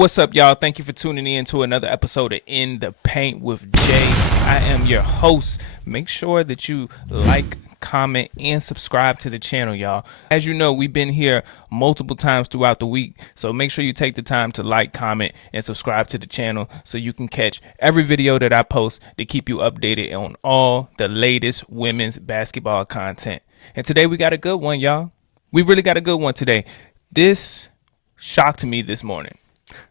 What's up, y'all? Thank you for tuning in to another episode of In the Paint with Jay. I am your host. Make sure that you like, comment, and subscribe to the channel, y'all. As you know, we've been here multiple times throughout the week, so make sure you take the time to like, comment, and subscribe to the channel so you can catch every video that I post to keep you updated on all the latest women's basketball content. And today we got a good one, y'all. We really got a good one today. This shocked me this morning.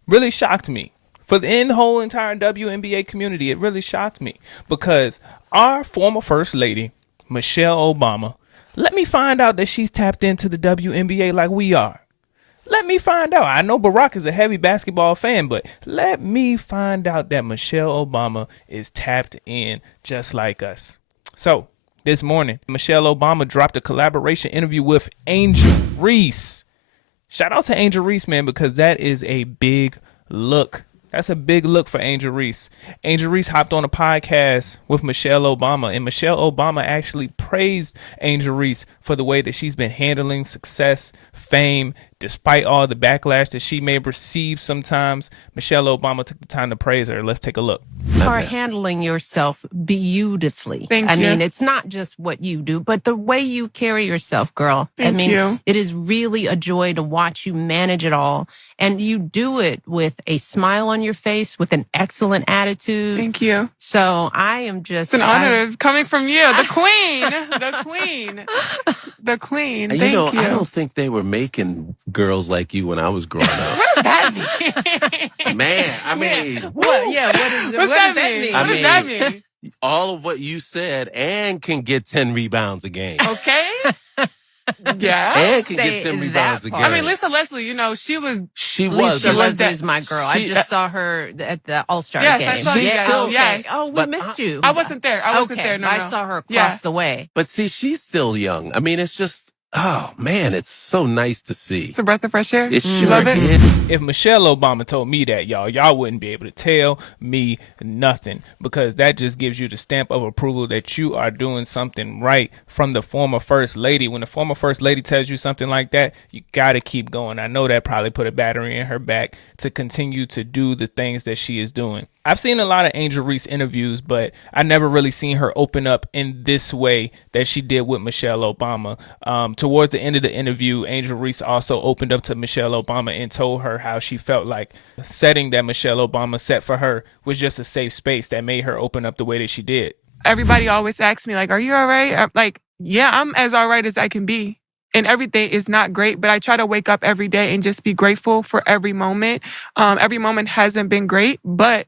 Really shocked me. For the whole entire WNBA community, it really shocked me because our former First Lady, Michelle Obama, let me find out that she's tapped into the WNBA like we are. Let me find out. I know Barack is a heavy basketball fan, but let me find out that Michelle Obama is tapped in just like us. So this morning, Michelle Obama dropped a collaboration interview with Angel Reese. Shout out to Angel Reese, man, because that is a big look. That's a big look for Angel Reese. Angel Reese hopped on a podcast with Michelle Obama, and Michelle Obama actually praised Angel Reese for the way that she's been handling success, fame, despite all the backlash that she may have received sometimes. Michelle Obama took the time to praise her. Let's take a look. You are handling yourself beautifully. Thank you. I mean, it's not just what you do, but the way you carry yourself, girl. Thank you. It is really a joy to watch you manage it all. And you do it with a smile on your face, with an excellent attitude. Thank you. So I am just... It's an honor coming from you, the queen, the queen, the queen. Thank you. I don't think they were making girls like you when I was growing up. What does that mean? Man, I mean... What? Yeah, what does that mean? What does that mean? All of what you said, and can get 10 rebounds a game. Okay. Yeah. And can Say get 10 that rebounds a part. game. I mean, Lisa Leslie, you know, she was. Lisa Leslie that- is my girl. I just saw her at the All-Star Yes, game. I saw you Yeah, guys. okay. Yes. Oh, we But missed you. I wasn't there. I wasn't Okay, there. No, but no. I saw her across Yeah. the way. But see, she's still young. I mean, it's just... Oh, man, it's so nice to see. It's a breath of fresh air. It You sure love it? did. If Michelle Obama told me that, y'all wouldn't be able to tell me nothing, because that just gives you the stamp of approval that you are doing something right from the former First Lady. When the former First Lady tells you something like that, you got to keep going. I know that probably put a battery in her back to continue to do the things that she is doing. I've seen a lot of Angel Reese interviews, but I never really seen her open up in this way that she did with Michelle Obama. Towards the end of the interview, Angel Reese also opened up to Michelle Obama and told her how she felt like the setting that Michelle Obama set for her was just a safe space that made her open up the way that she did. Everybody always asks me, like, are you all right? I'm like, yeah, I'm as all right as I can be. And everything is not great, but I try to wake up every day and just be grateful for every moment. Every moment hasn't been great, but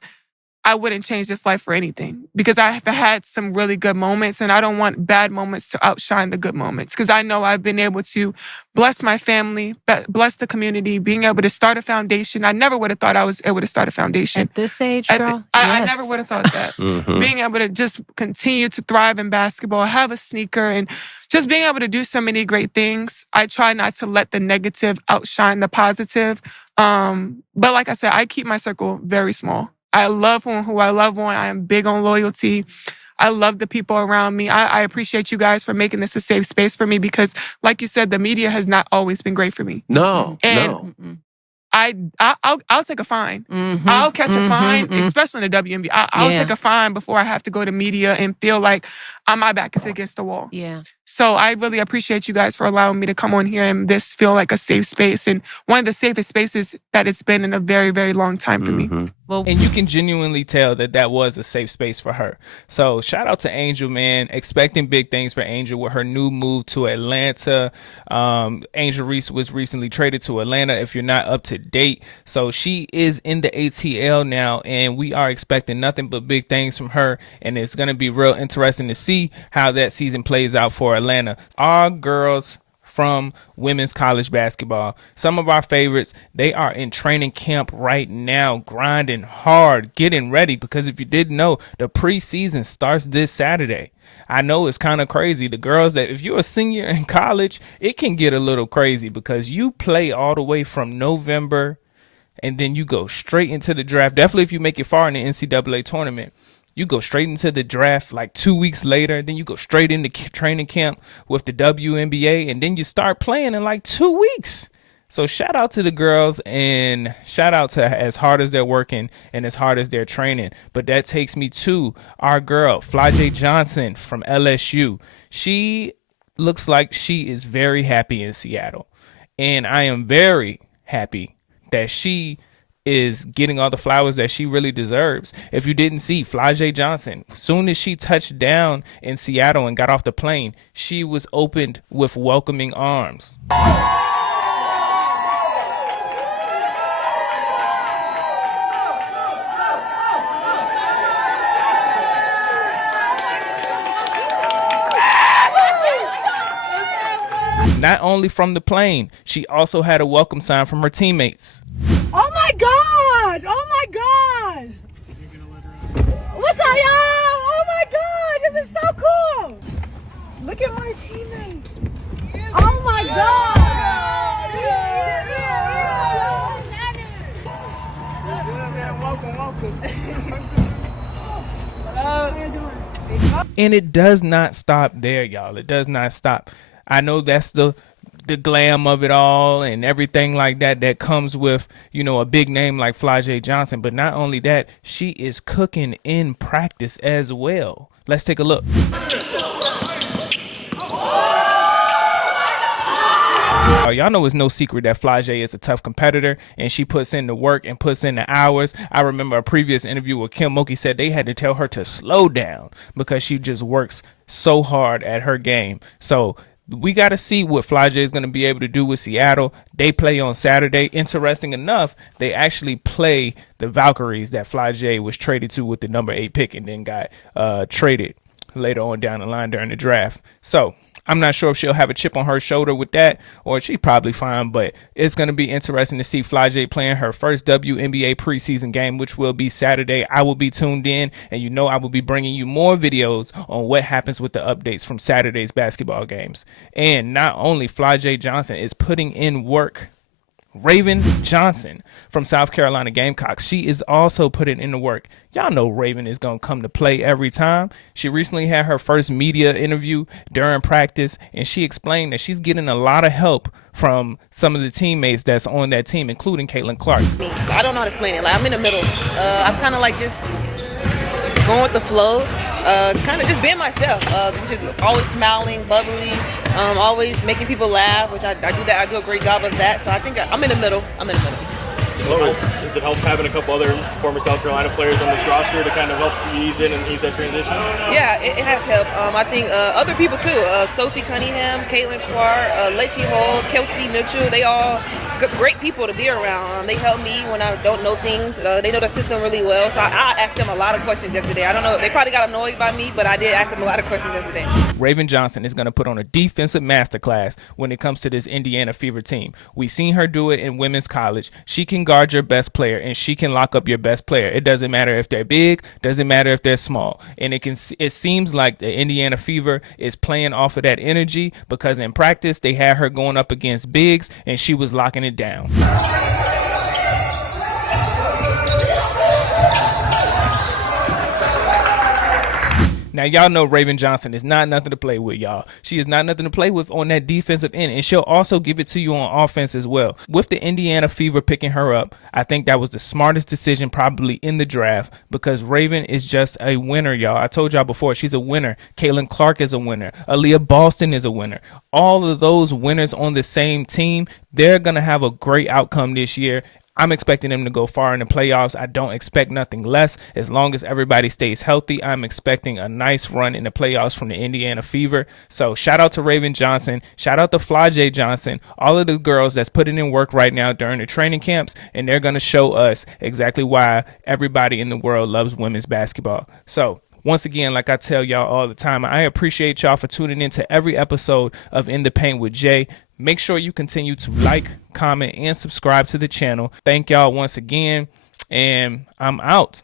I wouldn't change this life for anything, because I have had some really good moments, and I don't want bad moments to outshine the good moments, because I know I've been able to bless my family, bless the community, being able to start a foundation. I never would have thought I was able to start a foundation. At this age, At girl? I Yes. never would have thought that. Being able to just continue to thrive in basketball, have a sneaker, and just being able to do so many great things. I try not to let the negative outshine the positive. But like I said, I keep my circle very small. I love who I love on. I am big on loyalty. I love the people around me. I appreciate you guys for making this a safe space for me, because, like you said, the media has not always been great for me. No, And no. I'll take a fine. I'll catch a fine, especially in the WNBA. I'll Yeah. take a fine before I have to go to media and feel like my back is against the wall. Yeah. So I really appreciate you guys for allowing me to come on here and this feel like a safe space, and one of the safest spaces that it's been in a very, very long time for me. Well, And you can genuinely tell that that was a safe space for her. So shout out to Angel, man. Expecting big things for Angel with her new move to Atlanta. Angel Reese was recently traded to Atlanta, if you're not up to date. So she is in the ATL now, and we are expecting nothing but big things from her. And it's going to be real interesting to see how that season plays out for Atlanta. Our girls from women's college basketball, some of our favorites, they are in training camp right now, grinding hard, getting ready, because if you didn't know, the preseason starts this Saturday. I know it's kind of crazy. The girls that, if you're a senior in college, it can get a little crazy because you play all the way from November and then you go straight into the draft. Definitely if you make it far in the NCAA tournament. You go straight into the draft like 2 weeks later. Then you go straight into training camp with the WNBA. And then you start playing in like 2 weeks. So shout out to the girls and shout out to as hard as they're working and as hard as they're training. But that takes me to our girl, Flau'Jae Johnson from LSU. She looks like she is very happy in Seattle. And I am very happy that she is getting all the flowers that she really deserves. If you didn't see, Flau'Jae Johnson, soon as she touched down in Seattle and got off the plane, she was opened with welcoming arms. Not only from the plane, she also had a welcome sign from her teammates. Oh my God! Oh my God! What's up, y'all? Oh my God! This is so cool! Look at my teammates. Oh my God! Welcome. And it does not stop there, y'all. It does not stop. I know that's the glam of it all and everything like that comes with, you know, a big name like Flau'Jae Johnson. But not only that, she is cooking in practice as well. Let's take a look. Y'all know it's no secret that Flau'Jae is a tough competitor and she puts in the work and puts in the hours. I remember a previous interview where Kim Mulkey said they had to tell her to slow down because she just works so hard at her game. So we got to see what Flau'Jae is going to be able to do with Seattle. They play on Saturday. Interesting enough, they actually play the Valkyries that Flau'Jae was traded to with the number 8 pick and then got traded later on down the line during the draft. So I'm not sure if she'll have a chip on her shoulder with that or she's probably fine, but it's going to be interesting to see Flau'Jae playing her first WNBA preseason game, which will be Saturday. I will be tuned in, and you know I will be bringing you more videos on what happens with the updates from Saturday's basketball games. And not only Flau'Jae Johnson is putting in work, Raven Johnson from South Carolina Gamecocks, she is also putting in the work. Y'all know Raven is going to come to play every time. She recently had her first media interview during practice, and she explained that she's getting a lot of help from some of the teammates that's on that team, including Caitlin Clark. I don't know how to explain it. Like, I'm in the middle. I'm kind of like just going with the flow, kind of just being myself, just always smiling, bubbly, always making people laugh, which I do that. I do a great job of that. So I think I'm in the middle. Does it help having a couple other former South Carolina players on this roster to kind of help ease in and ease that transition? Yeah, it has helped. I think other people too. Sophie Cunningham, Caitlin Clark, Lacey Hall, Kelsey Mitchell, they all great people to be around. They help me when I don't know things. They know the system really well. So I asked them a lot of questions yesterday. I don't know, they probably got annoyed by me, but I did ask them a lot of questions yesterday. Raven Johnson is going to put on a defensive masterclass when it comes to this Indiana Fever team. We've seen her do it in women's college. She can guard your best player and she can lock up your best player. It doesn't matter if they're big, doesn't matter if they're small. And it seems like the Indiana Fever is playing off of that energy because in practice they had her going up against bigs and she was locking it down. Now, y'all know Raven Johnson is not nothing to play with, y'all. She is not nothing to play with on that defensive end, and she'll also give it to you on offense as well. With the Indiana Fever picking her up, I think that was the smartest decision probably in the draft because Raven is just a winner, y'all. I told y'all before, she's a winner. Caitlin Clark is a winner. Aaliyah Boston is a winner. All of those winners on the same team, they're going to have a great outcome this year. I'm expecting them to go far in the playoffs. I don't expect nothing less. As long as everybody stays healthy, I'm expecting a nice run in the playoffs from the Indiana Fever. So shout out to Raven Johnson. Shout out to Flau'Jae Johnson. All of the girls that's putting in work right now during the training camps, and they're going to show us exactly why everybody in the world loves women's basketball. So once again, like I tell y'all all the time, I appreciate y'all for tuning in to every episode of In the Paint with Jay. Make sure you continue to like, comment, and subscribe to the channel. Thank y'all once again, and I'm out.